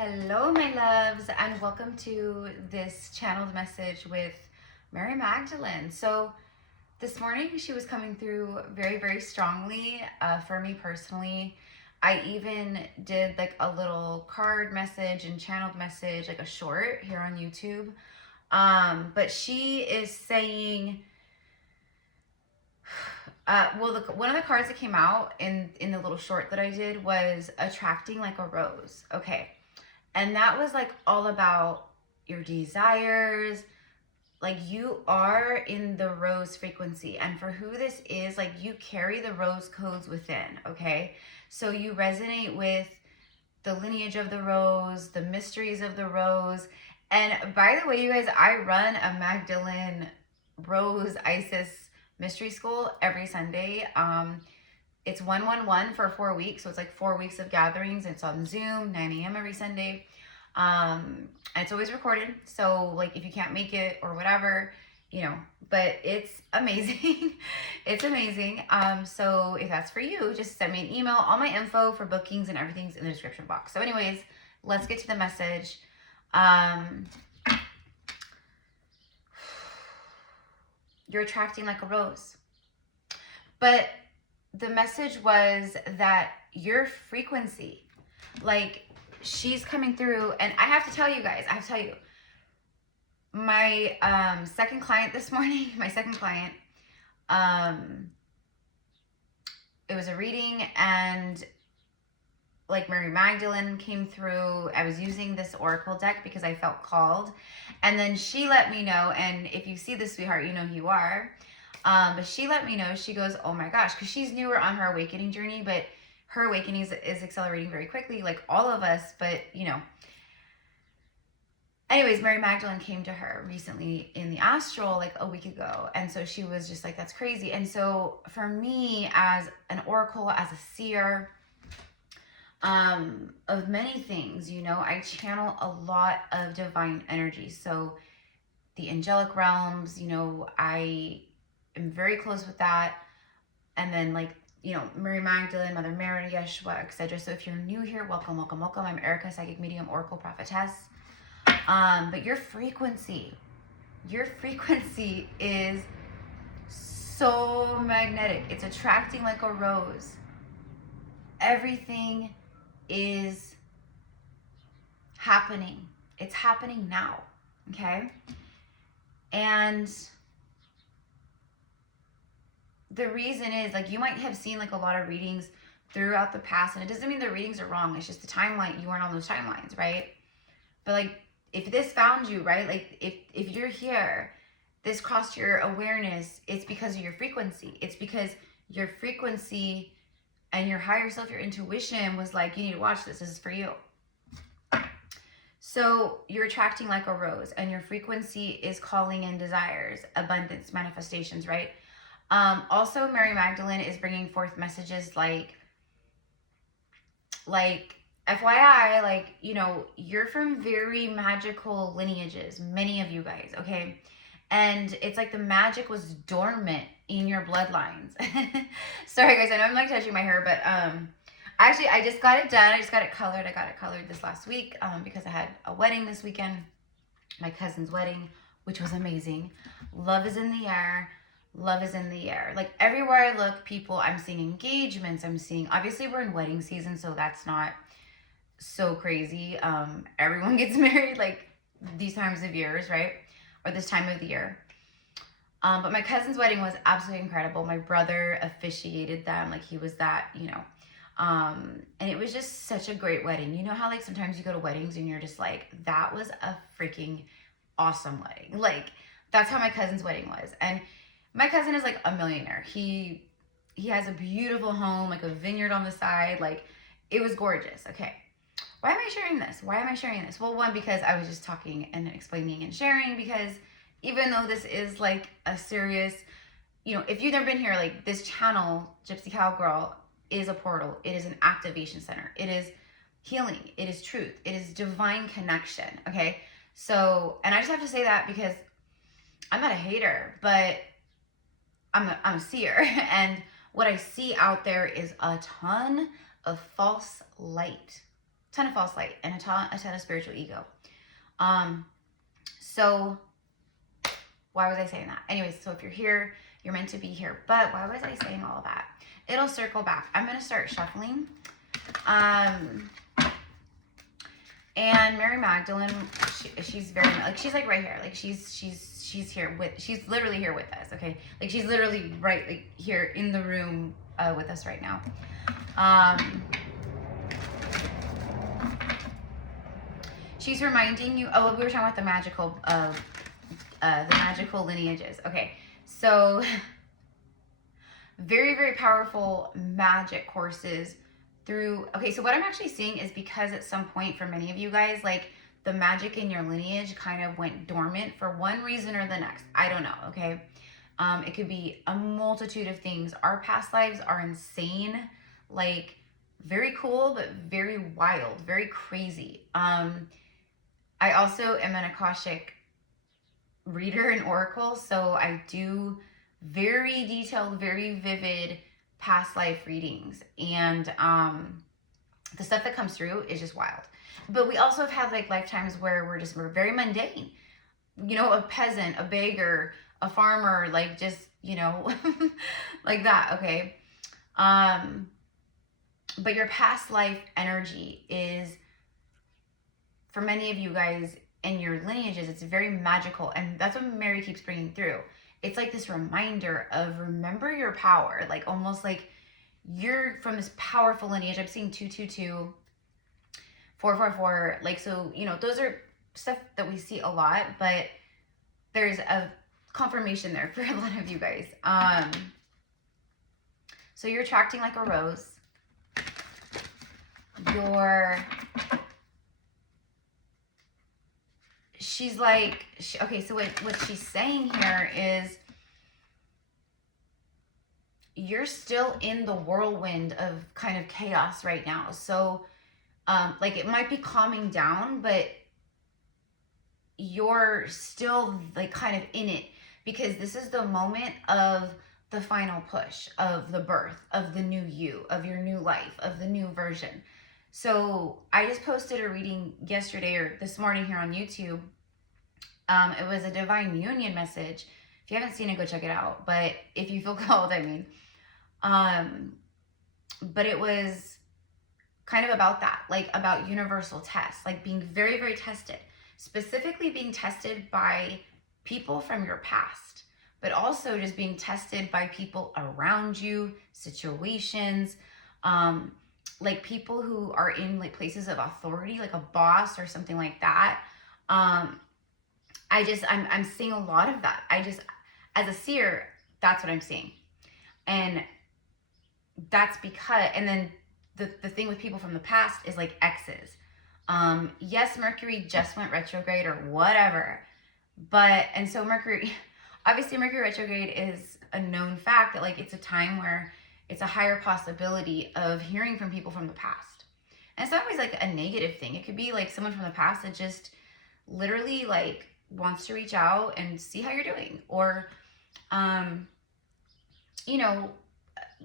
Hello, my loves, and welcome to this channeled message with Mary Magdalene. So this morning she was coming through very, very strongly for me personally. I even did like a little card message and channeled message, like a short here on YouTube. But she is saying, one of the cards that came out in the little short that I did was attracting like a rose. Okay. And that was like all about your desires. Like you are in the rose frequency. And for who this is, like you carry the rose codes within, okay? So you resonate with the lineage of the rose, the mysteries of the rose. And by the way, you guys, I run a Magdalene Rose Isis mystery school every Sunday. It's 111 for 4 weeks. So it's like 4 weeks of gatherings. It's on Zoom, 9 a.m. every Sunday. And it's always recorded. So like if you can't make it or whatever, you know, but it's amazing. It's amazing. So if that's for you, just send me an email. All my info for bookings and everything's in the description box. So anyways, let's get to the message. You're attracting like a rose. But the message was that your frequency, like she's coming through, and I have to tell you guys, my second client this morning, it was a reading, and like Mary Magdalene came through. I was using this Oracle deck because I felt called, and then she let me know, and if you see this, sweetheart, you know who you are. But she let me know, she goes, oh my gosh, because she's newer on her awakening journey, but her awakening is accelerating very quickly, like all of us, but you know. Anyways, Mary Magdalene came to her recently in the astral, like a week ago. And so she was just like, that's crazy. And so for me as an oracle, as a seer, of many things, you know, I channel a lot of divine energy. So the angelic realms, you know, I am very close with that. And then like, you know, Mary Magdalene, Mother Mary, Yeshua, etc. So if you're new here, welcome, welcome, welcome. I'm Erica, Psychic Medium, Oracle Prophetess. But your frequency is so magnetic. It's attracting like a rose. Everything is happening. It's happening now, okay? And the reason is, like, you might have seen like a lot of readings throughout the past, and it doesn't mean the readings are wrong. It's just the timeline. You weren't on those timelines, right? But like, if this found you, right? Like if you're here, this crossed your awareness, it's because of your frequency. It's because your frequency and your higher self, your intuition was like, you need to watch this. This is for you. So you're attracting like a rose, and your frequency is calling in desires, abundance, manifestations, right? Also, Mary Magdalene is bringing forth messages like FYI, like, you know, you're from very magical lineages, many of you guys, okay? And it's like the magic was dormant in your bloodlines. Sorry guys, I know I'm like touching my hair, but actually I just got it done. I just got it colored. I got it colored this last week because I had a wedding this weekend, my cousin's wedding, which was amazing. Love is in the air. Love is in the air. Like everywhere I look, people, I'm seeing engagements. I'm seeing, obviously we're in wedding season, so that's not so crazy. Everyone gets married like these times of years, right? Or this time of the year. But my cousin's wedding was absolutely incredible. My brother officiated them. Like he was that, you know. And it was just such a great wedding. You know how like sometimes you go to weddings and you're just like, that was a freaking awesome wedding. Like that's how my cousin's wedding was. And my cousin is like a millionaire. He has a beautiful home, like a vineyard on the side. Like it was gorgeous. Okay. Why am I sharing this? Why am I sharing this? Well, one, because I was just talking and explaining and sharing, because even though this is like a serious, you know, if you've never been here, like this channel, Gypsy Cowgirl, is a portal. It is an activation center. It is healing. It is truth. It is divine connection. Okay. So, and I just have to say that because I'm not a hater, but I'm a seer. And what I see out there is a ton of false light. ton of false light, and a ton of spiritual ego. So why was I saying that? Anyways, so if you're here, you're meant to be here. But why was I saying all of that? It'll circle back. I'm going to start shuffling. And Mary Magdalene, she's very, like, she's like right here. Like she's here with, she's literally here with us. Okay. Like she's literally right like here in the room with us right now. She's reminding you, oh, we were talking about the magical lineages. Okay. So very, very powerful magic courses through. Okay. So what I'm actually seeing is because at some point for many of you guys, like the magic in your lineage kind of went dormant for one reason or the next. I don't know. Okay. It could be a multitude of things. Our past lives are insane, like very cool, but very wild, very crazy. I also am an Akashic reader and oracle, so I do very detailed, very vivid past life readings, and the stuff that comes through is just wild. But we also have had like lifetimes where we're very mundane, you know, a peasant, a beggar, a farmer, like just, you know, like that. Okay. But your past life energy is, for many of you guys in your lineages, it's very magical. And that's what Mary keeps bringing through. It's like this reminder of remember your power, like almost like you're from this powerful lineage. I'm seeing 222, 444. Like, so, you know, those are stuff that we see a lot, but there's a confirmation there for a lot of you guys. So you're attracting like a rose. She's like, okay, so what she's saying here is you're still in the whirlwind of kind of chaos right now. So like it might be calming down, but you're still like kind of in it, because this is the moment of the final push, of the birth, of the new you, of your new life, of the new version. So I just posted a reading yesterday or this morning here on YouTube. It was a divine union message. If you haven't seen it, go check it out. But if you feel called, I mean, but it was kind of about that, like about universal tests, like being very, very tested, specifically being tested by people from your past, but also just being tested by people around you, situations, like people who are in like places of authority, like a boss or something like that. I'm seeing a lot of that. As a seer, that's what I'm seeing. And that's because, and then the thing with people from the past is like exes. Yes, Mercury just went retrograde or whatever, but, and so Mercury, obviously Mercury retrograde is a known fact that like it's a time where it's a higher possibility of hearing from people from the past. And it's not always like a negative thing. It could be like someone from the past that just literally like wants to reach out and see how you're doing, or you know,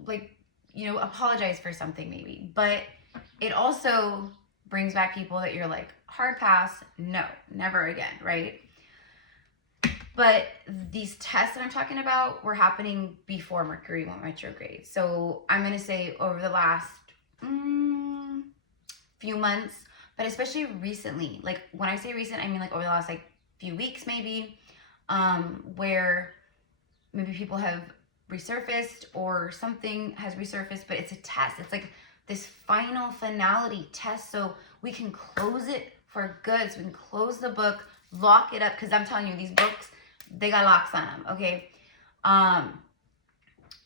like, you know, apologize for something maybe. But it also brings back people that you're like, hard pass, no, never again, right? But these tests that I'm talking about were happening before Mercury went retrograde. So I'm going to say over the last few months, but especially recently. Like when I say recent, I mean like over the last like few weeks maybe, where maybe people have resurfaced or something has resurfaced, but it's a test. It's like this final finality test, so we can close it for good. So we can close the book, lock it up, because I'm telling you, these books, they got locks on them, okay?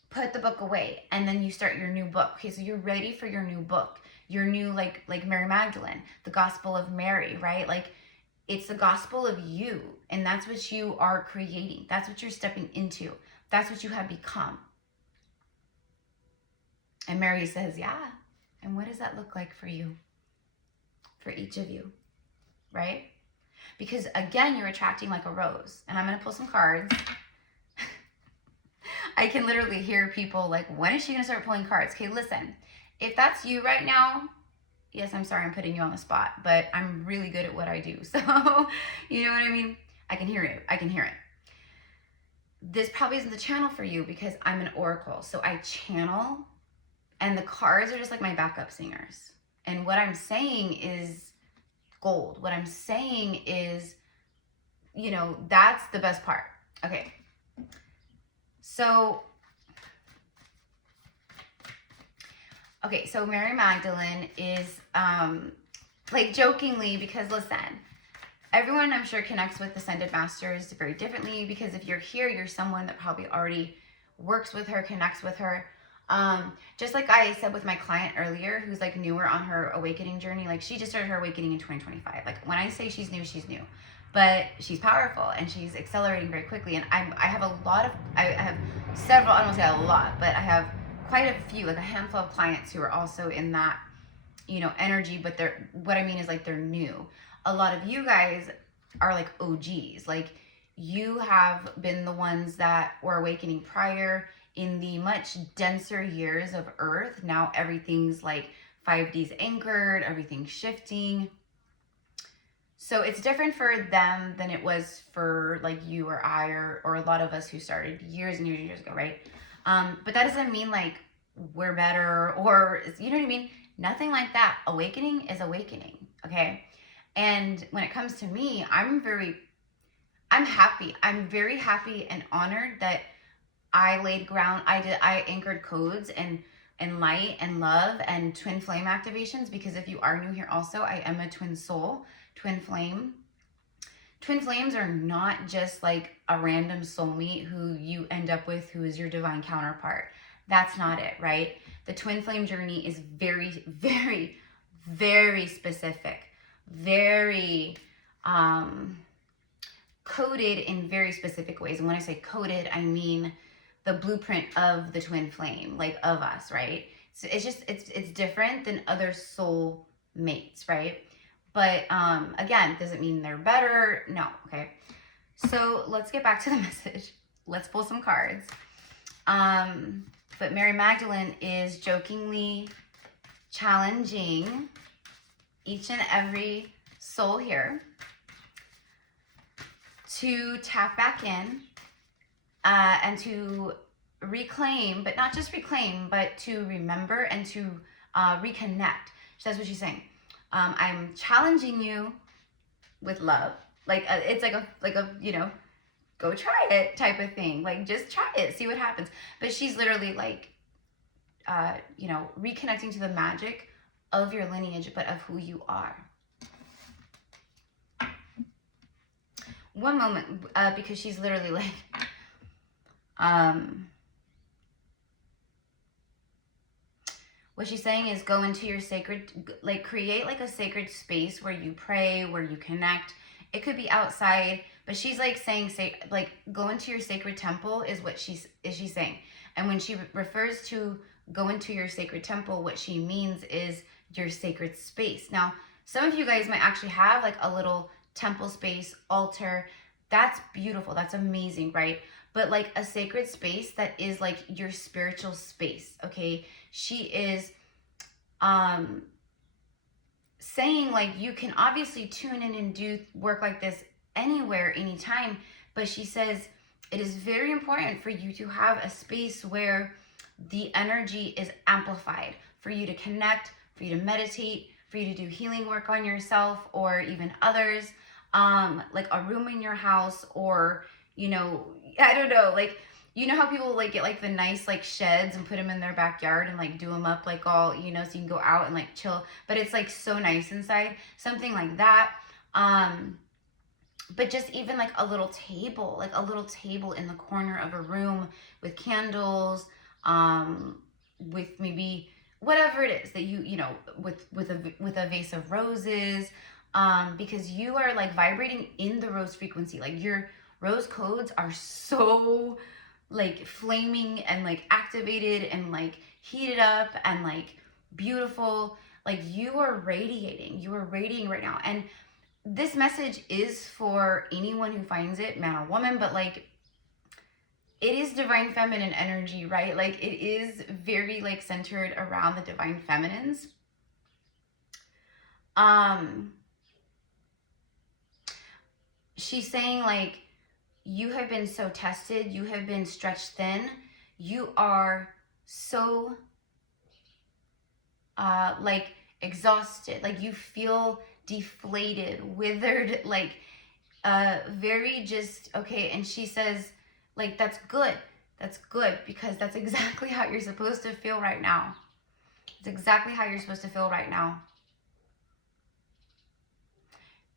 Put the book away, and then you start your new book. Okay, so you're ready for your new book, your new, like Mary Magdalene, the Gospel of Mary, right? Like, it's the gospel of you, and that's what you are creating. That's what you're stepping into. That's what you have become. And Mary says, yeah. And what does that look like for you? For each of you, right? Because again, you're attracting like a rose. And I'm going to pull some cards. I can literally hear people like, when is she going to start pulling cards? Okay, listen, if that's you right now, Yes, I'm sorry I'm putting you on the spot, but I'm really good at what I do. So, you know what I mean? I can hear it. I can hear it. This probably isn't the channel for you because I'm an oracle. So I channel, and the cards are just like my backup singers. And what I'm saying is gold. What I'm saying is, you know, that's the best part. Okay. So, Mary Magdalene is, like jokingly, because listen, everyone I'm sure connects with Ascended Masters very differently, because if you're here, you're someone that probably already works with her, connects with her. Just like I said with my client earlier, who's like newer on her awakening journey, like she just started her awakening in 2025. Like when I say she's new, but she's powerful and she's accelerating very quickly. And I have a lot of, I have several, I don't want to say a lot, but I have quite a few, like a handful of clients who are also in that, you know, energy, but they're, what I mean is like they're new. A lot of you guys are like OGs. Like you have been the ones that were awakening prior in the much denser years of Earth. Now everything's like 5D's anchored, everything's shifting. So it's different for them than it was for like you or I or a lot of us who started years and years and years ago, right? But that doesn't mean like we're better or, you know what I mean? Nothing like that. Awakening is awakening, okay? And when it comes to me, I'm happy. I'm very happy and honored that I laid ground. I anchored codes and light and love and twin flame activations, because if you are new here also, I am a twin soul, twin flame. Twin flames are not just like a random soulmate who you end up with who is your divine counterpart. That's not it, right? The twin flame journey is very, very, very specific, very coded in very specific ways. And when I say coded, I mean the blueprint of the twin flame, like of us, right? So it's just, it's different than other soul mates, right? But again, does it mean they're better? No, okay. So let's get back to the message. Let's pull some cards. But Mary Magdalene is jokingly challenging each and every soul here to tap back in and to reclaim, but not just reclaim, but to remember and to reconnect. So that's what she's saying. I'm challenging you with love. Like it's like a, you know, go try it type of thing. Like just try it, see what happens. But she's literally like, you know, reconnecting to the magic of your lineage, but of who you are. One moment, because she's literally like, what she's saying is go into your sacred, like create like a sacred space where you pray, where you connect. It could be outside, but she's like saying, like go into your sacred temple is what she's saying. And when she refers to go into your sacred temple, what she means is your sacred space. Now, some of you guys might actually have like a little temple space, altar. That's beautiful. That's amazing, right? But like a sacred space that is like your spiritual space, okay? She is saying like you can obviously tune in and do work like this anywhere, anytime, but she says it is very important for you to have a space where the energy is amplified, for you to connect, for you to meditate, for you to do healing work on yourself or even others, like a room in your house, or, you know, I don't know, like, you know how people like get like the nice like sheds and put them in their backyard and like do them up like all, you know, so you can go out and like chill, but it's like so nice inside, something like that. But just even like a little table in the corner of a room with candles, with maybe whatever it is that you know, with a vase of roses, because you are like vibrating in the rose frequency. Like your rose codes are so like flaming and like activated and like heated up and like beautiful. Like you are radiating right now. And this message is for anyone who finds it, man or woman, but like it is divine feminine energy, right? Like it is very like centered around the divine feminines. She's saying like, you have been so tested, you have been stretched thin, you are so like exhausted, like you feel deflated, withered, like very just, okay. And she says like, that's good, because that's exactly how you're supposed to feel right now. It's exactly how you're supposed to feel right now.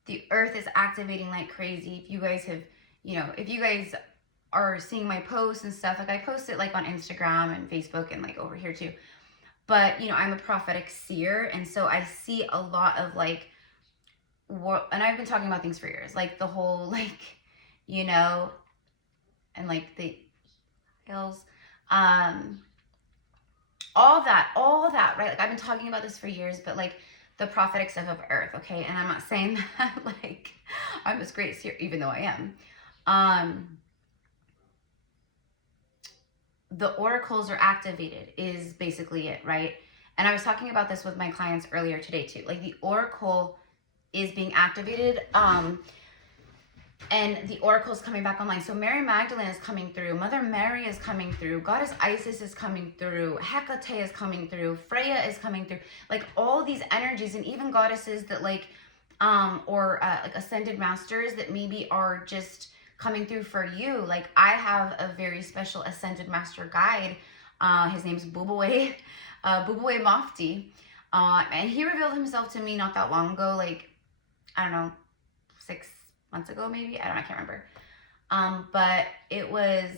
The earth is activating like crazy. If you guys have, you know, if you guys are seeing my posts and stuff, like I post it like on Instagram and Facebook and like over here too. But, you know, I'm a prophetic seer. And so I see a lot of like, and I've been talking about things for years, like the whole, like, you know, and like the hills, all that, right? Like I've been talking about this for years, but like the prophetic stuff of earth, okay? And I'm not saying that like I'm this great seer, even though I am. The oracles are activated is basically it, right? And I was talking about this with my clients earlier today too. Like the oracle is being activated, and the oracle is coming back online. So Mary Magdalene is coming through, Mother Mary is coming through, Goddess Isis is coming through, Hecate is coming through, Freya is coming through, like all these energies, and even goddesses that like, like ascended masters that maybe are just coming through for you. Like I have a very special ascended master guide. His name's Bubuwe Mofti. And he revealed himself to me not that long ago, like, I don't know, 6 months ago, maybe. I can't remember. But it was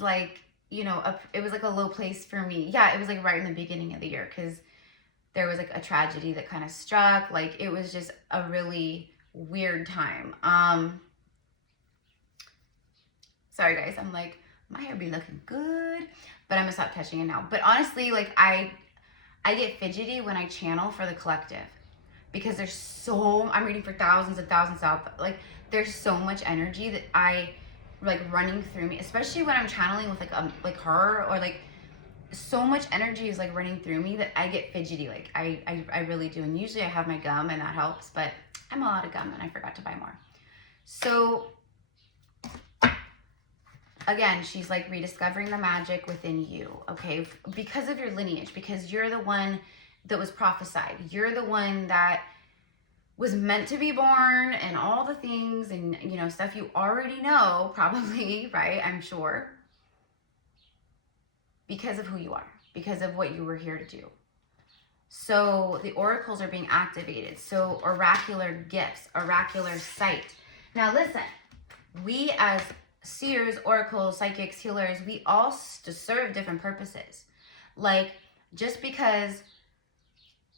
like, you know, it was like a low place for me. Yeah, it was like right in the beginning of the year, because there was like a tragedy that kind of struck. Like it was just a really weird time. Sorry guys, I'm like, my hair be looking good, but I'm gonna stop touching it now. But honestly, like I get fidgety when I channel for the collective, because there's so, I'm reading for thousands and thousands out, like there's so much energy that I like running through me, especially when I'm channeling with like her, or like so much energy is like running through me that I get fidgety. Like I really do. And usually I have my gum and that helps, but I'm out of gum and I forgot to buy more. So again, she's like rediscovering the magic within you, okay? Because of your lineage, because you're the one that was prophesied. You're the one that was meant to be born, and all the things and, you know, stuff you already know probably, right? I'm sure. Because of who you are, because of what you were here to do. So the oracles are being activated. So oracular gifts, oracular sight. Now listen, we as seers, oracles, psychics, healers, we all serve different purposes. Like just because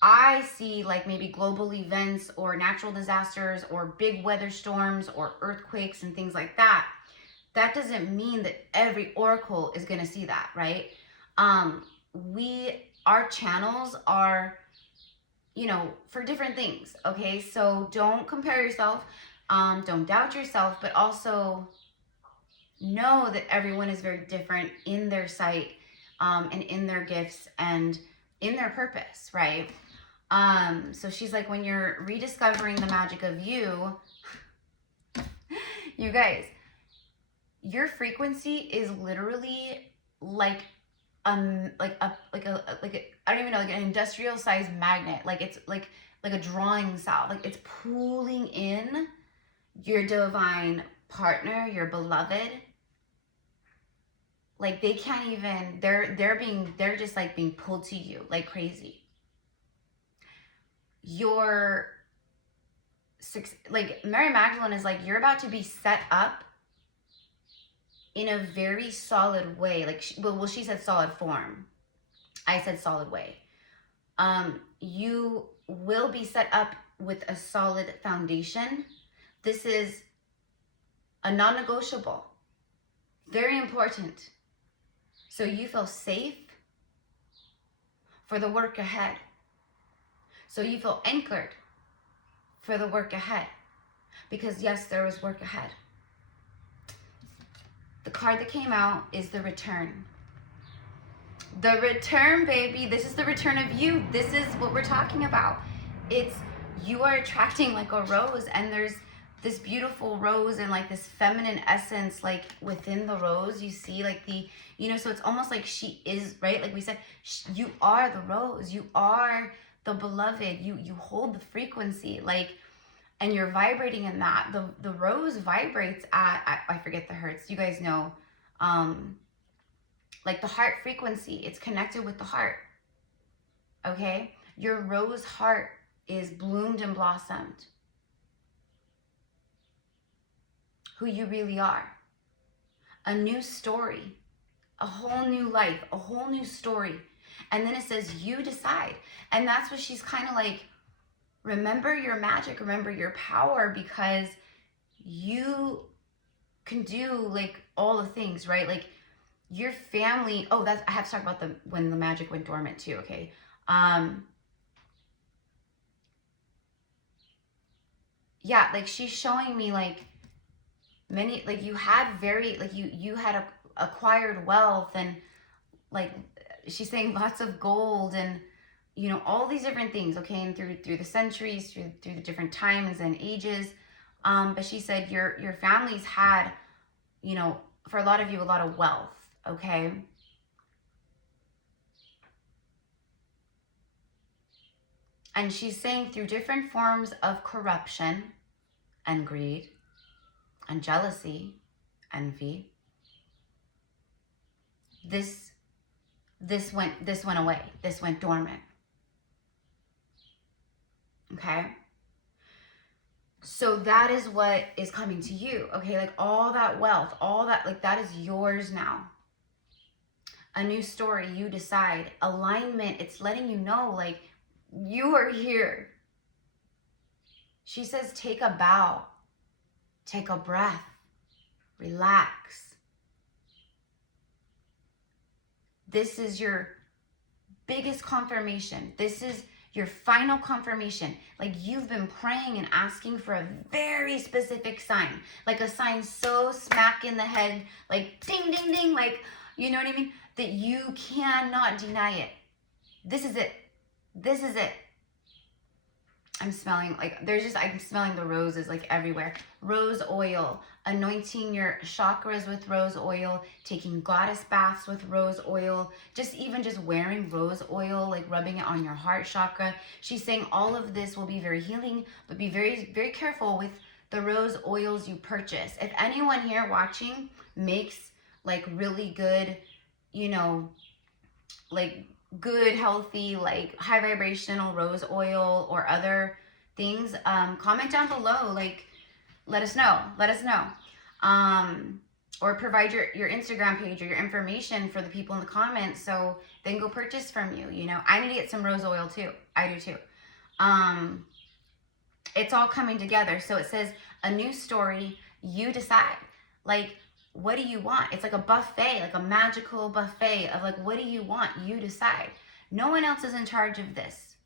I see like maybe global events or natural disasters or big weather storms or earthquakes and things like that, that doesn't mean that every oracle is going to see that, right? Our channels are, you know, for different things, okay? So don't compare yourself, don't doubt yourself, but also know that everyone is very different in their sight, and in their gifts and in their purpose, right? So she's like, when you're rediscovering the magic of you, you guys, your frequency is literally like I don't even know, like an industrial sized magnet. Like it's like a drawing salve. Like it's pulling in your divine partner, your beloved. Like they can't even, they're just like being pulled to you like crazy. Like Mary Magdalene is like, you're about to be set up in a very solid way. Like, she said solid form. I said solid way. You will be set up with a solid foundation. This is a non-negotiable. Very important. So you feel safe for the work ahead. So you feel anchored for the work ahead. Because yes, there is work ahead. The card that came out is the return. The return, baby. This is the return of you. This is what we're talking about. It's, you are attracting like a rose, and there's this beautiful rose and like this feminine essence like within the rose. You see like the, you know, so it's almost like she is, right? Like we said, you are the rose. You are the beloved. You hold the frequency, like, and you're vibrating in that. The rose vibrates at, I forget the hertz. You guys know, like the heart frequency. It's connected with the heart. Okay? Your rose heart is bloomed and blossomed. Who you really are. A new story. A whole new life. A whole new story. And then it says, you decide. And that's what she's kind of like, remember your magic, remember your power, because you can do like all the things, right? Like your family, oh, that's, I have to talk about the, when the magic went dormant too, okay? Yeah, like she's showing me like many, like you had very, like you had acquired wealth, and like she's saying lots of gold, and you know, all these different things, okay, and through the centuries, through the different times and ages. But she said your family's had, you know, for a lot of you, a lot of wealth, okay? And she's saying through different forms of corruption and greed and jealousy, envy, this went away. This went dormant. Okay? So that is what is coming to you, okay? Like all that wealth, all that, like that is yours now. A new story, you decide. Alignment, it's letting you know, like, you are here. She says, take a bow, take a breath, relax. This is your biggest confirmation. This is your final confirmation. Like you've been praying and asking for a very specific sign, like a sign so smack in the head, like ding, ding, ding, like, you know what I mean? That you cannot deny it. This is it. This is it. I'm smelling like I'm smelling the roses like everywhere. Rose oil, anointing your chakras with rose oil, taking goddess baths with rose oil, just wearing rose oil, like rubbing it on your heart chakra. She's saying all of this will be very healing, but be very, very careful with the rose oils you purchase. If anyone here watching makes like really good, you know, like good, healthy, like high vibrational rose oil or other things, comment down below, like let us know, or provide your Instagram page or your information for the people in the comments so they can go purchase from you. You know, I need to get some rose oil too. I do too. It's all coming together. So it says a new story, you decide. Like, what do you want? It's like a buffet, like a magical buffet of like, what do you want? You decide. No one else is in charge of this.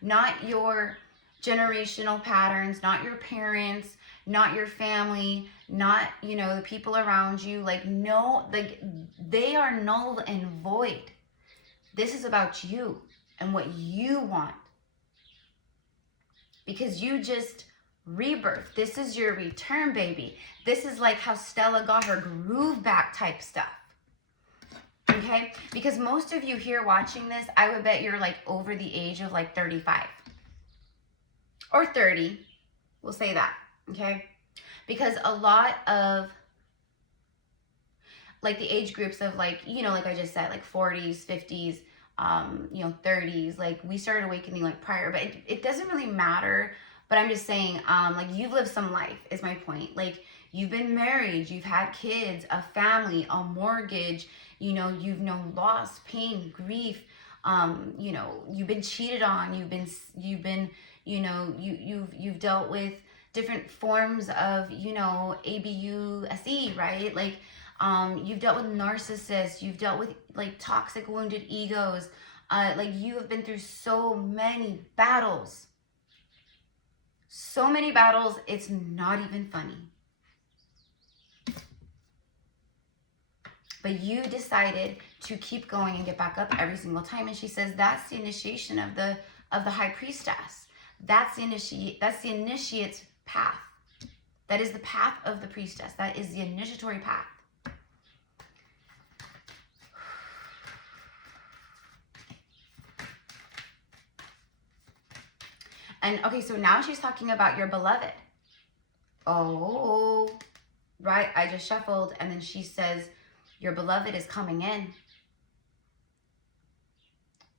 Not your generational patterns, not your parents, not your family, not, you know, the people around you. Like, no, like they are null and void. This is about you and what you want. Because you just rebirth. This is your return, baby. This is like how Stella got her groove back type stuff. Okay? Because most of you here watching this, I would bet you're like over the age of like 35. Or 30. We'll say that. Okay? Because a lot of like the age groups of like, you know, like I just said, like 40s, 50s, you know, 30s, like we started awakening like prior, but it doesn't really matter. But I'm just saying, like you've lived some life is my point. Like you've been married, you've had kids, a family, a mortgage, you know, you've known loss, pain, grief, you know, you've been cheated on, you've been, you know, you've dealt with different forms of, you know, ABUSE, right? Like, you've dealt with narcissists, you've dealt with like toxic wounded egos, like you have been through so many battles. So many battles, it's not even funny. But you decided to keep going and get back up every single time. And she says that's the initiation of the High Priestess. That's the initiate's path. That is the path of the priestess. That is the initiatory path. And okay, so now she's talking about your beloved. Oh, right. I just shuffled, and then she says, your beloved is coming in.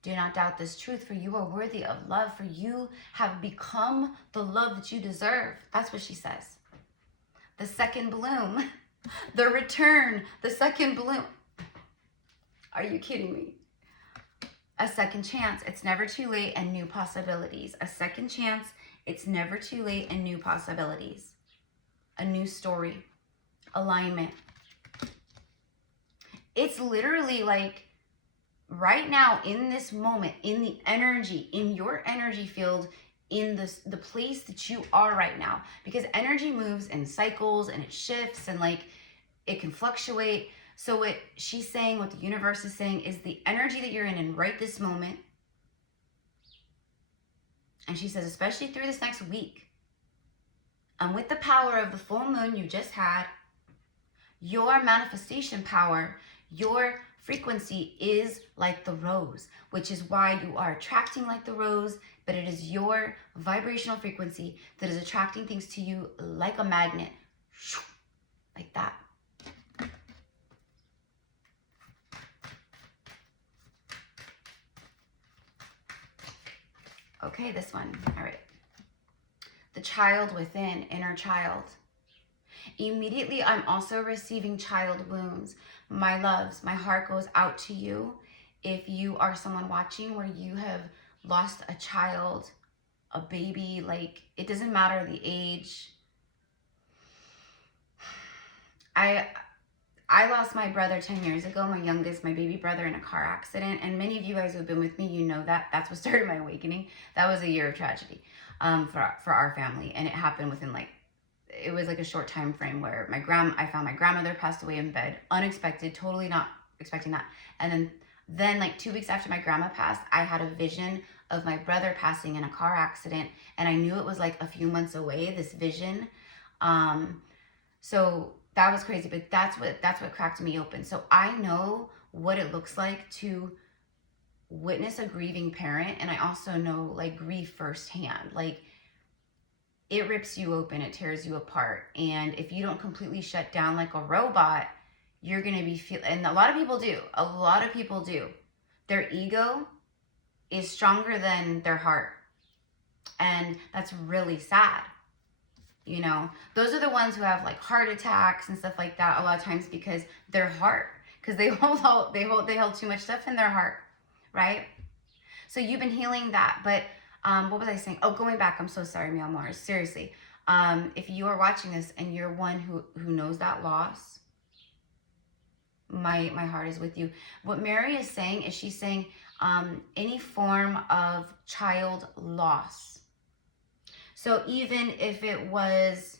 Do not doubt this truth, for you are worthy of love, for you have become the love that you deserve. That's what she says. The second bloom, the return, the second bloom. Are you kidding me? A second chance, it's never too late, and new possibilities. A second chance, it's never too late, and new possibilities. A new story, alignment. It's literally like right now in this moment, in the energy, in your energy field, in the place that you are right now, because energy moves in cycles and it shifts and like it can fluctuate. So what she's saying, what the universe is saying, is the energy that you're in right this moment. And she says, especially through this next week, and with the power of the full moon you just had, your manifestation power, your frequency is like the rose, which is why you are attracting like the rose, but it is your vibrational frequency that is attracting things to you like a magnet, like that. Okay, this one. All right. The child within, inner child. Immediately, I'm also receiving child wounds. My loves, my heart goes out to you. If you are someone watching where you have lost a child, a baby, like it doesn't matter the age. I lost my brother 10 years ago, my youngest, my baby brother, in a car accident. And many of you guys who have been with me, you know that. That's what started my awakening. That was a year of tragedy for our family. And it happened within it was like a short time frame where I found my grandmother passed away in bed. Unexpected, totally not expecting that. And then like 2 weeks after my grandma passed, I had a vision of my brother passing in a car accident. And I knew it was like a few months away, this vision. So that was crazy, but that's what cracked me open. So I know what it looks like to witness a grieving parent, and I also know like grief firsthand. Like it rips you open, it tears you apart, and if you don't completely shut down like a robot, you're gonna be and a lot of people do. A lot of people do. Their ego is stronger than their heart, and that's really sad. You know, those are the ones who have like heart attacks and stuff like that a lot of times because their heart, because they held too much stuff in their heart, right? So you've been healing that, but what was I saying? Oh, going back, I'm so sorry, Meow Mars. Seriously, if you are watching this and you're one who knows that loss, my heart is with you. What Mary is saying is she's saying any form of child loss. So even if it was,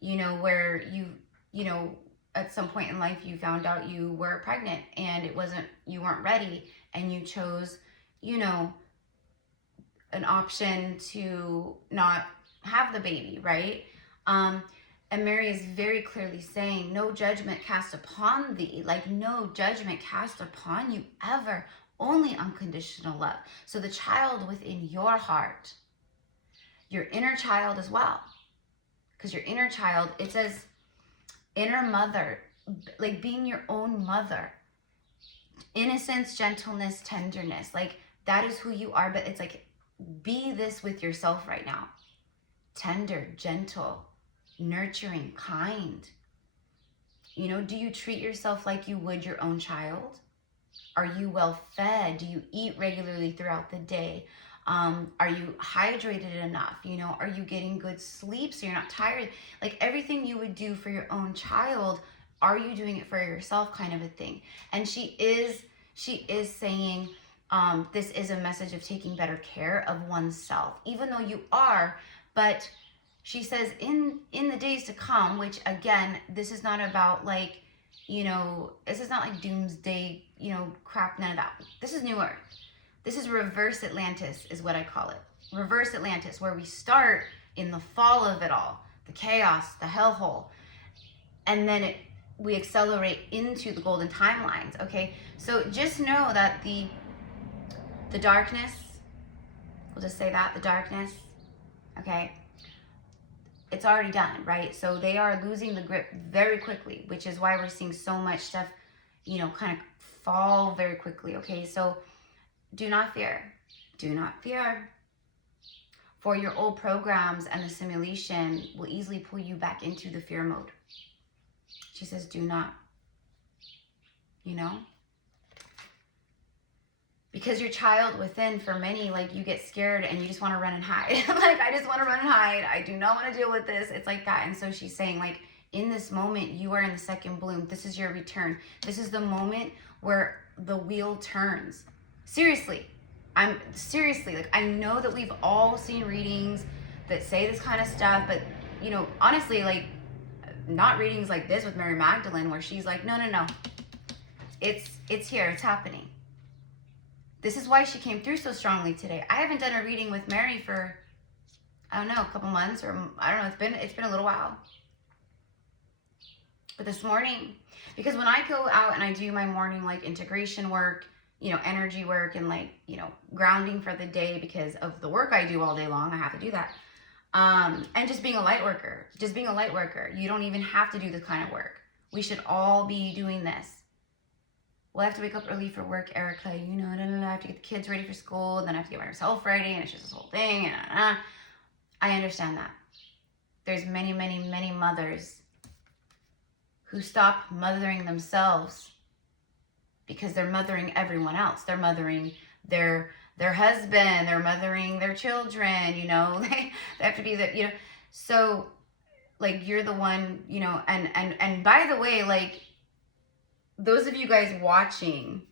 you know, where you know, at some point in life you found out you were pregnant and you weren't ready and you chose, you know, an option to not have the baby, right? And Mary is very clearly saying, no judgment cast upon thee, like no judgment cast upon you ever, only unconditional love. So the child within your heart, your inner child as well, because your inner child, it says inner mother, like being your own mother, innocence, gentleness, tenderness, like that is who you are. But it's like, be this with yourself right now. Tender, gentle, nurturing, kind. You know, do you treat yourself like you would your own child? Are you well fed? Do you eat regularly throughout the day? Are you hydrated enough? You know, are you getting good sleep so you're not tired? Like everything you would do for your own child, are you doing it for yourself, kind of a thing? And she is saying this is a message of taking better care of oneself, even though you are. But she says in the days to come, which again, this is not about like you know, this is not like doomsday, you know, crap, none of that. This is New Earth. This is reverse Atlantis is what I call it. Reverse Atlantis, where we start in the fall of it all, the chaos, the hellhole, and then we accelerate into the golden timelines, okay? So just know that the darkness, we'll just say that, the darkness, okay, it's already done, right? So they are losing the grip very quickly, which is why we're seeing so much stuff, you know, kind of fall very quickly, okay? So do not fear. Do not fear. For your old programs and the simulation will easily pull you back into the fear mode. She says, do not, you know? Because your child within, for many, like, you get scared and you just want to run and hide. Like, I just want to run and hide. I do not want to deal with this. It's like that. And so she's saying, like, in this moment, you are in the second bloom. This is your return. This is the moment where the wheel turns. Seriously. Seriously, like, I know that we've all seen readings that say this kind of stuff, but, you know, honestly, like, not readings like this with Mary Magdalene, where she's like, no, it's here, it's happening. This is why she came through so strongly today. I haven't done a reading with Mary for, I don't know, a couple months, or I don't know, it's been a little while. But this morning, because when I go out and I do my morning, like, integration work, you know, energy work, and, like, you know, grounding for the day because of the work I do all day long, I have to do that. And just being a light worker, you don't even have to do this kind of work. We should all be doing this. Well, I have to wake up early for work, Erica, you know, I have to get the kids ready for school, and then I have to get myself ready, and it's just this whole thing, and I understand that. There's many, many, many mothers who stop mothering themselves because they're mothering everyone else. They're mothering their husband, they're mothering their children, you know, they have to be the, you know, so, like, you're the one, you know, and by the way, like, those of you guys watching,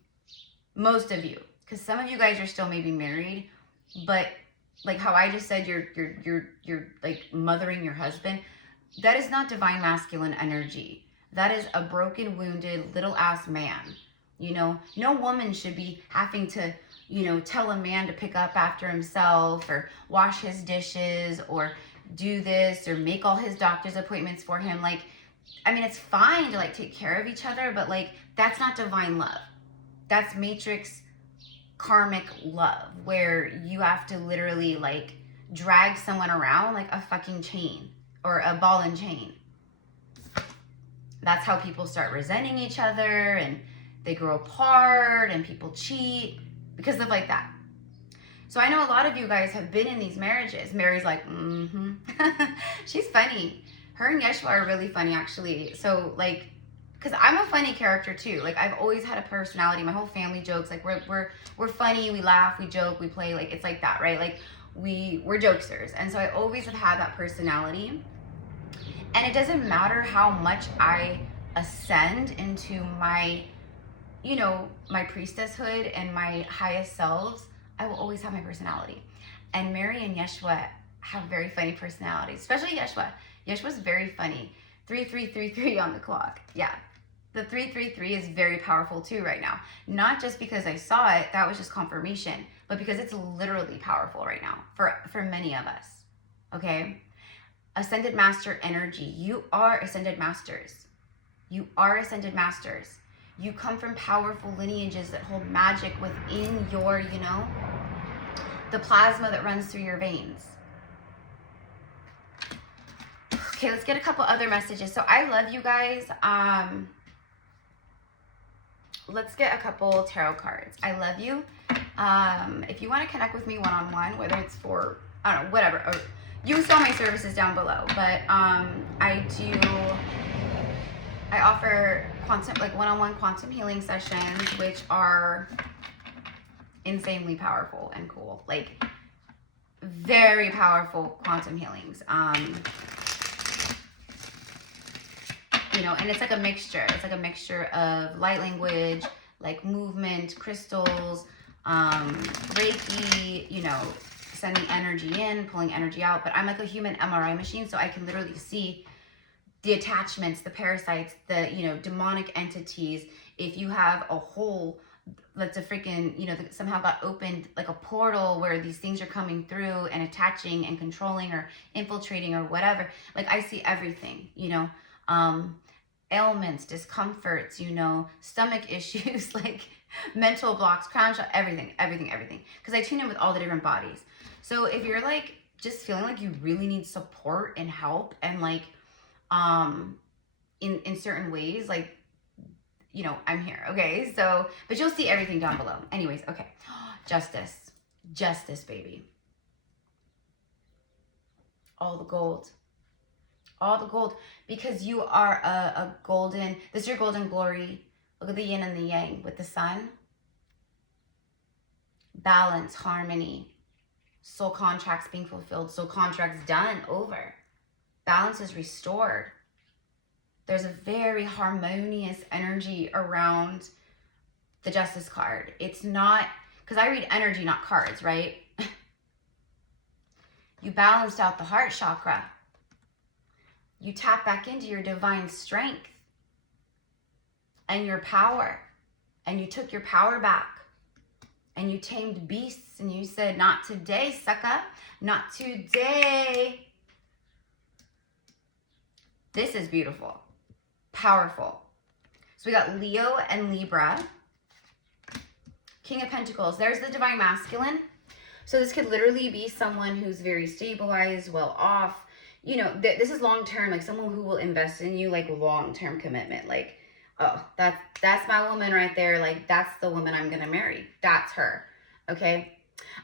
most of you, because some of you guys are still maybe married, but like how I just said, you're like mothering your husband, that is not divine masculine energy. That is a broken, wounded, little ass man. You know, no woman should be having to, you know, tell a man to pick up after himself, or wash his dishes, or do this, or make all his doctor's appointments for him. Like, I mean, it's fine to, like, take care of each other, but, like, that's not divine love. That's matrix karmic love, where you have to literally, like, drag someone around like a fucking chain, or a ball and chain. That's how people start resenting each other, and they grow apart, and people cheat because of, like, that. So I know a lot of you guys have been in these marriages. Mary's like, she's funny. Her and Yeshua are really funny, actually. So, like, because I'm a funny character too. Like, I've always had a personality. My whole family jokes. Like, we're funny. We laugh. We joke. We play. Like, it's like that, right? Like, we're jokesters. And so I always have had that personality. And it doesn't matter how much I ascend into my, you know, my priestesshood and my highest selves, I will always have my personality. And Mary and Yeshua have very funny personalities, especially Yeshua. Yeshua's very funny. 3333 on the clock. Yeah. The 333 is very powerful too right now. Not just because I saw it, that was just confirmation, but because it's literally powerful right now for many of us. Okay? Ascended Master energy. You are Ascended Masters. You are Ascended Masters. You come from powerful lineages that hold magic within your, you know, the plasma that runs through your veins. Okay, let's get a couple other messages. So I love you guys. Let's get a couple tarot cards. I love you. If you want to connect with me one-on-one, whether it's for, I don't know, whatever, or you can sell my services down below. But I offer quantum, like, one-on-one quantum healing sessions, which are insanely powerful and cool. Like, very powerful quantum healings. You know, and it's like a mixture. It's like a mixture of light language, like movement, crystals, Reiki, you know, sending energy in, pulling energy out. But I'm like a human MRI machine, so I can literally see the attachments, the parasites, the, you know, demonic entities. If you have a hole that's a freaking, you know, that somehow got opened, like a portal where these things are coming through and attaching and controlling or infiltrating or whatever. Like, I see everything, you know, ailments, discomforts, you know, stomach issues, like mental blocks, crown shot, everything. Because I tune in with all the different bodies. So if you're like just feeling like you really need support and help and like in certain ways, like, you know, I'm here. Okay, so but you'll see everything down below. Anyways, okay. Justice, baby. All the gold, because you are a golden, this is your golden glory. Look at the yin and the yang with the sun. Balance, harmony, soul contracts being fulfilled, soul contracts done, over. Balance is restored. There's a very harmonious energy around the Justice card. It's not, because I read energy, not cards, right? You balanced out the heart chakra. You tap back into your divine strength and your power. And you took your power back. And you tamed beasts and you said, not today, sucker. Not today. This is beautiful. Powerful. So we got Leo and Libra. King of Pentacles. There's the Divine Masculine. So this could literally be someone who's very stabilized, well off. You know, this is long-term, like someone who will invest in you, like long-term commitment. Like, oh, that's my woman right there. Like, that's the woman I'm going to marry. That's her. Okay.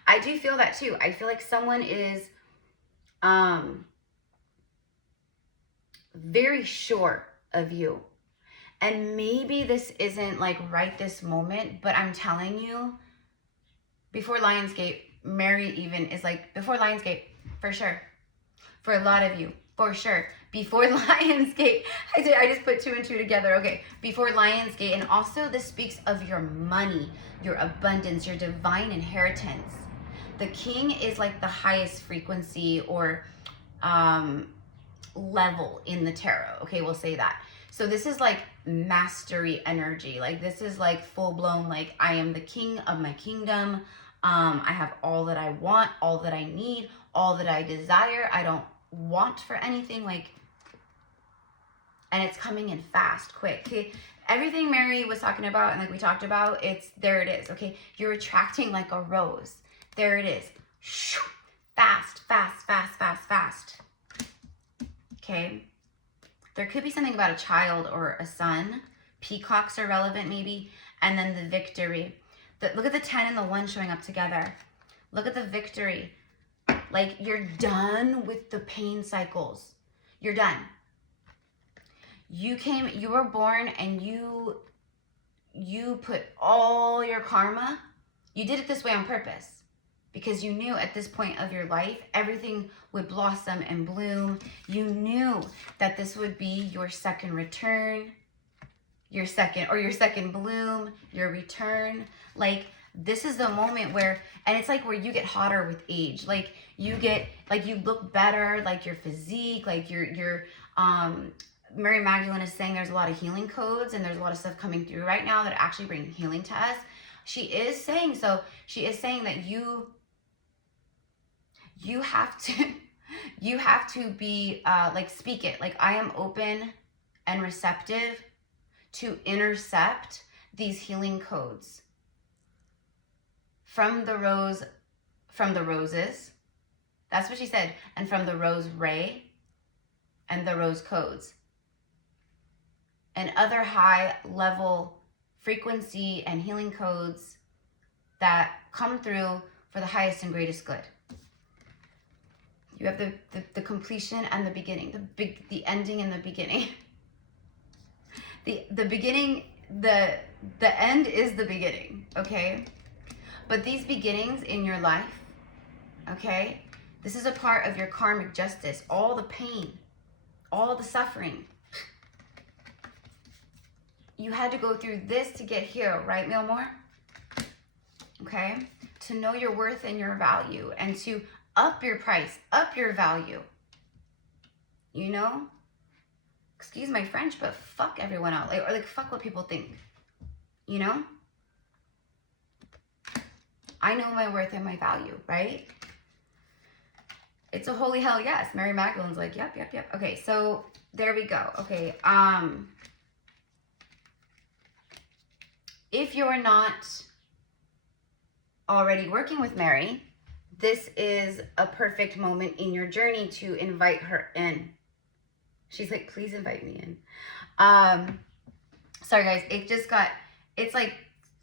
I do feel that too. I feel like someone is very sure of you. And maybe this isn't like right this moment, but I'm telling you, before Lionsgate, Mary even is like, before Lionsgate, for sure. For a lot of you, for sure. Before Lionsgate, I just put 2 and 2 together. Okay, before Lionsgate. And also this speaks of your money, your abundance, your divine inheritance. The king is like the highest frequency or level in the tarot. Okay, we'll say that. So this is like mastery energy. Like this is like full blown, like I am the king of my kingdom. I have all that I want, all that I need, all that I desire. I don't want for anything, like, and it's coming in fast, quick. Okay, everything Mary was talking about and like we talked about, it's there it is. Okay, you're attracting like a rose. There it is. Fast, fast, fast, fast, fast. Okay, there could be something about a child or a son. Peacocks are relevant maybe. And then the victory. Look at the 10 and the 1 showing up together. Look at the victory. Like, you're done with the pain cycles. You're done. You were born and you put all your karma. You did it this way on purpose because you knew at this point of your life, everything would blossom and bloom. You knew that this would be your second return, your second bloom, your return. Like, this is the moment where, and it's like where you get hotter with age. Like you get, like you look better, like your physique, like your Mary Magdalene is saying there's a lot of healing codes and there's a lot of stuff coming through right now that actually bring healing to us. She is saying that you have to be like, speak it. Like, I am open and receptive to intercept these healing codes from the roses. That's what she said. And from the rose ray and the rose codes and other high level frequency and healing codes that come through for the highest and greatest good. You have the completion and the beginning, the ending and the beginning. The beginning, the end is the beginning, okay? But these beginnings in your life, okay, this is a part of your karmic justice. All the pain, all the suffering. You had to go through this to get here, right, Milmore? Okay? To know your worth and your value and to up your price, up your value. You know? excuse my French, but fuck everyone out. Like, or like, fuck what people think. You know? I know my worth and my value, right? It's a holy hell yes. Mary Magdalene's like, yep, yep, yep. Okay, so there we go. Okay, if you're not already working with Mary, this is a perfect moment in your journey to invite her in. She's like, please invite me in. Sorry guys, it's like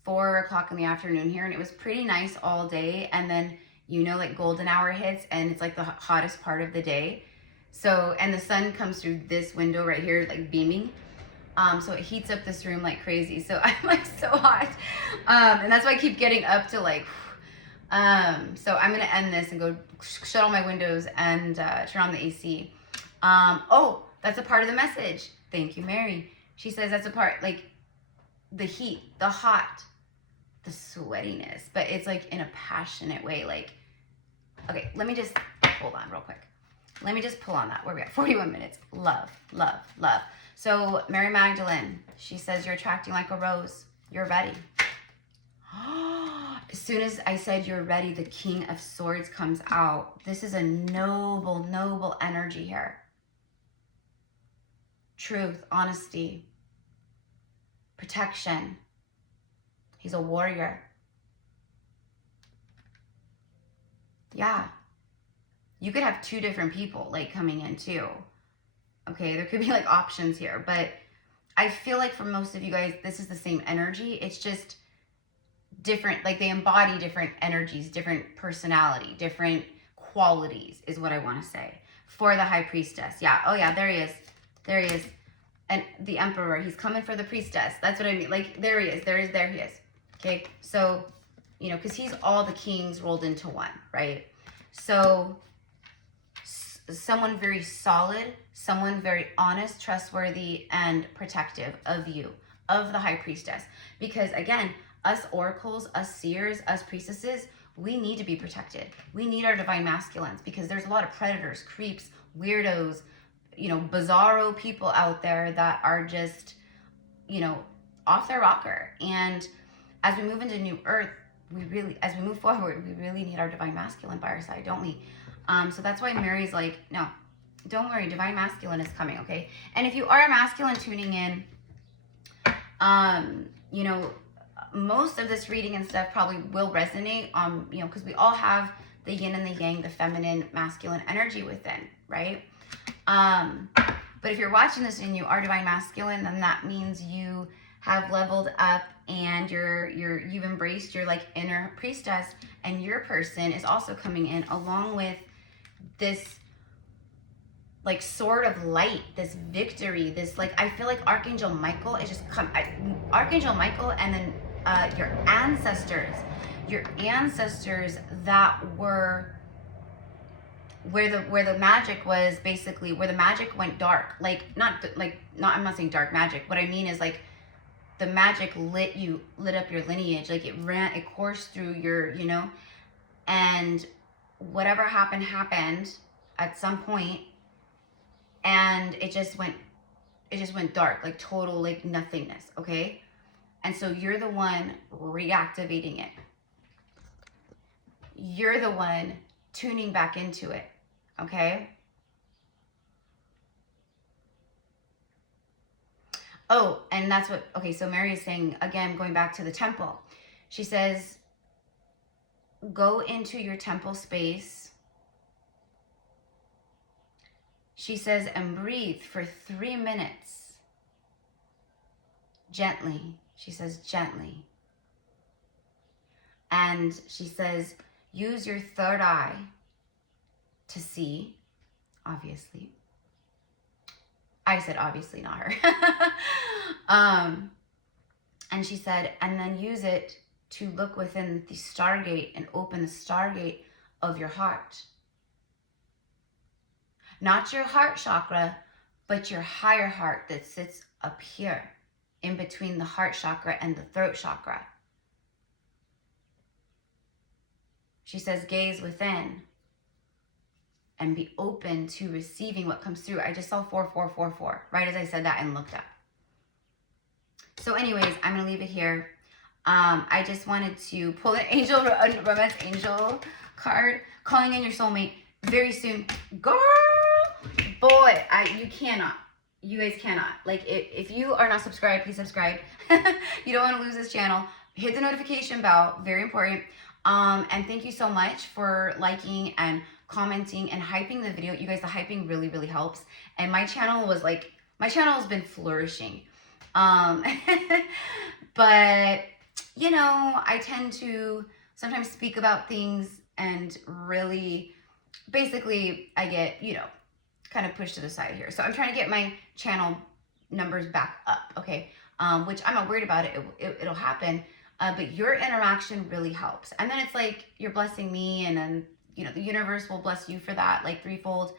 4 o'clock in the afternoon here, and it was pretty nice all day, and then you know, like golden hour hits and it's like the hottest part of the day. So, and the sun comes through this window right here, like beaming. So it heats up this room like crazy. So I'm like so hot. And that's why I keep getting up to like, so I'm going to end this and go shut all my windows and turn on the AC. Oh, that's a part of the message. Thank you, Mary. She says that's a part, like the heat, the hot, the sweatiness, but it's like in a passionate way. Like, okay, let me just hold on real quick. Let me just pull on that. Where are we at? 41 minutes. Love, love, love. So Mary Magdalene, she says you're attracting like a rose. You're ready. As soon as I said you're ready, the King of Swords comes out. This is a noble, noble energy here. Truth, honesty, protection. He's a warrior. Yeah. You could have 2 different people like coming in too. Okay, there could be like options here, but I feel like for most of you guys, this is the same energy. It's just different, like they embody different energies, different personality, different qualities is what I want to say. For the High Priestess. Yeah, oh yeah, there he is. There he is. And the Emperor, he's coming for the Priestess. That's what I mean. Like, there he is. There he is. Okay, so, you know, because he's all the kings rolled into one, right? So, someone very solid, someone very honest, trustworthy, and protective of you, of the High Priestess. Because, again, us oracles, us seers, us priestesses, we need to be protected. We need our divine masculines because there's a lot of predators, creeps, weirdos, you know, bizarro people out there that are just, you know, off their rocker. And as we move into new earth, as we move forward, we really need our divine masculine by our side, don't we? So that's why Mary's like, no, don't worry, divine masculine is coming, okay? And if you are a masculine tuning in, you know, most of this reading and stuff probably will resonate, you know, because we all have the yin and the yang, the feminine, masculine energy within, right? But if you're watching this and you are divine masculine, then that means you have leveled up and you've embraced your like inner priestess, and your person is also coming in along with this like sword of light, this victory, this like, I feel like Archangel Michael is just Archangel Michael, and then your ancestors that were where the magic was, basically where the magic went dark, I'm not saying dark magic. What I mean is like the magic lit up your lineage, like it coursed through your, you know, and whatever happened at some point, and it just went dark, like total like nothingness, okay? And so you're the one reactivating it. You're the one tuning back into it, okay? Oh, and that's what, okay, so Mary is saying, again, going back to the temple. She says, go into your temple space. She says, and breathe for 3 minutes. Gently. She says, gently. And she says, use your third eye to see, obviously. I said obviously, not her. And she said, and then use it to look within the stargate and open the stargate of your heart. Not your heart chakra, but your higher heart that sits up here in between the heart chakra and the throat chakra. She says, gaze within. and be open to receiving what comes through. I just saw 4444 right as I said that and looked up. So anyways, I'm going to leave it here. I just wanted to pull an angel, a romance angel card. Calling in your soulmate very soon. Girl, boy, you cannot. You guys cannot. Like, if you are not subscribed, please subscribe. You don't want to lose this channel. Hit the notification bell. Very important. And thank you so much for liking and commenting and hyping the video. You guys, the hyping really, really helps. And my channel was like, my channel has been flourishing. But, you know, I tend to sometimes speak about things and really, basically, I get, you know, kind of pushed to the side here. So I'm trying to get my channel numbers back up, okay? Which I'm not worried about it. It'll happen. But your interaction really helps. And then it's like you're blessing me, and then, you know, the universe will bless you for that, like threefold.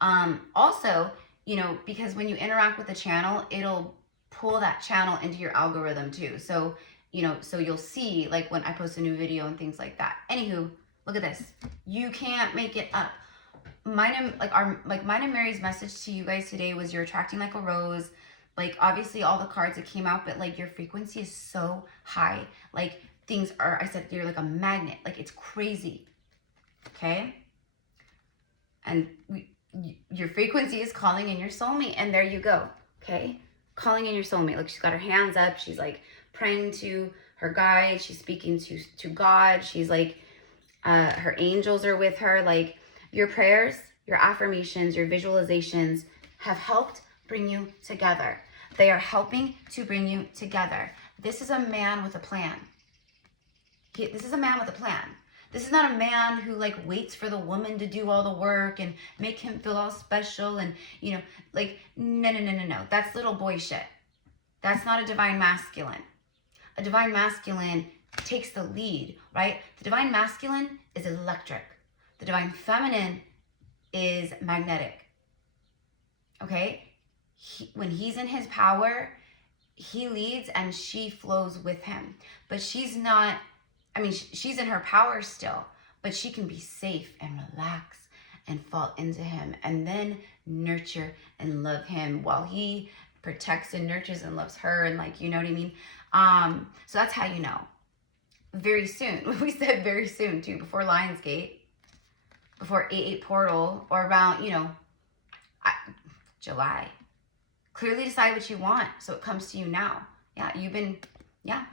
Also, you know, because when you interact with the channel, it'll pull that channel into your algorithm too. So, you know, so you'll see like when I post a new video and things like that. Anywho, look at this. You can't make it up. Mine and Mary's message to you guys today was you're attracting like a rose. Like, obviously all the cards that came out, but like your frequency is so high. Like, things are, I said, you're like a magnet. Like, it's crazy. Okay? And your frequency is calling in your soulmate, and there you go. Okay? Calling in your soulmate. Look, she's got her hands up. She's like praying to her guide. She's speaking to God. She's like, her angels are with her. Like, your prayers, your affirmations, your visualizations have helped bring you together. They are helping to bring you together. This is a man with a plan. This is a man with a plan. This is not a man who like waits for the woman to do all the work and make him feel all special and, you know, like, no. That's little boy shit. That's not a divine masculine. A divine masculine takes the lead, right? The divine masculine is electric. The divine feminine is magnetic. Okay? When he's in his power, he leads and she flows with him. But she's not, I mean, she's in her power still, but she can be safe and relax and fall into him and then nurture and love him while he protects and nurtures and loves her, and like, you know what I mean? So that's how you know. Very soon. We said very soon too, before Lionsgate, before 8/8 portal, or around, you know, July. Clearly decide what you want so it comes to you now. Yeah, yeah.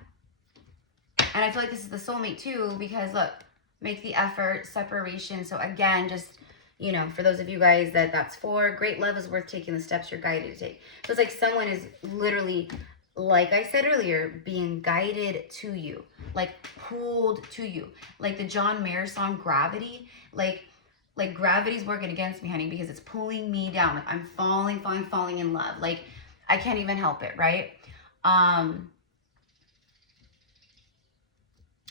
And I feel like this is the soulmate too, because look, make the effort, separation. So again, just, you know, for those of you guys that's for, great love is worth taking the steps you're guided to take. So it's like someone is literally, like I said earlier, being guided to you, like pulled to you. Like the John Mayer song, Gravity, like gravity's working against me, honey, because it's pulling me down. Like I'm falling in love. Like I can't even help it, right?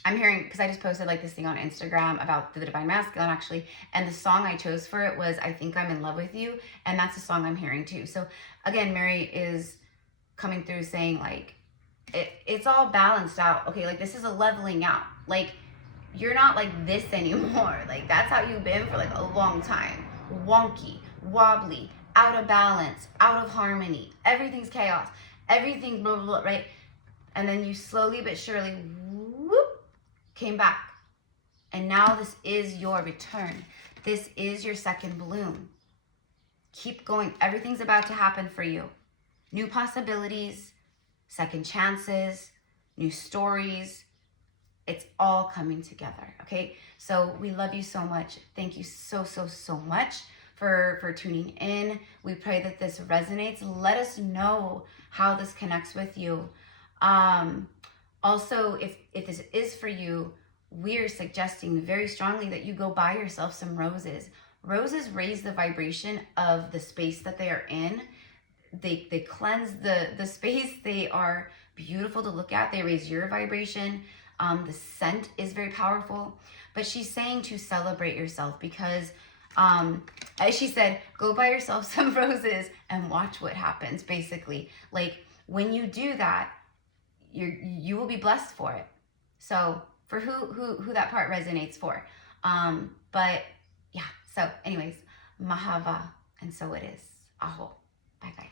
I'm hearing, because I just posted like this thing on Instagram about the divine masculine actually, and the song I chose for it was I Think I'm in Love with You, and that's the song I'm hearing too. So again, Mary is coming through saying like, it's all balanced out. Okay, like this is a leveling out. Like, you're not like this anymore. Like that's how you've been for like a long time. Wonky, wobbly, out of balance, out of harmony. Everything's chaos. Everything blah, blah, blah, right? And then you slowly but surely, whoop, came back. And now this is your return. This is your second bloom. Keep going. Everything's about to happen for you. New possibilities, second chances, new stories. It's all coming together, okay? So we love you so much. Thank you so much for tuning in. We pray that this resonates. Let us know how this connects with you. Also, if this is for you, we're suggesting very strongly that you go buy yourself some roses. Roses raise the vibration of the space that they are in. They cleanse the space. They are beautiful to look at. They raise your vibration. The scent is very powerful, but she's saying to celebrate yourself because, as she said, go buy yourself some roses and watch what happens. Basically, like when you do that, you will be blessed for it. So for who that part resonates for. But yeah. So anyways, Mahava. And so it is. Aho. Bye, guys.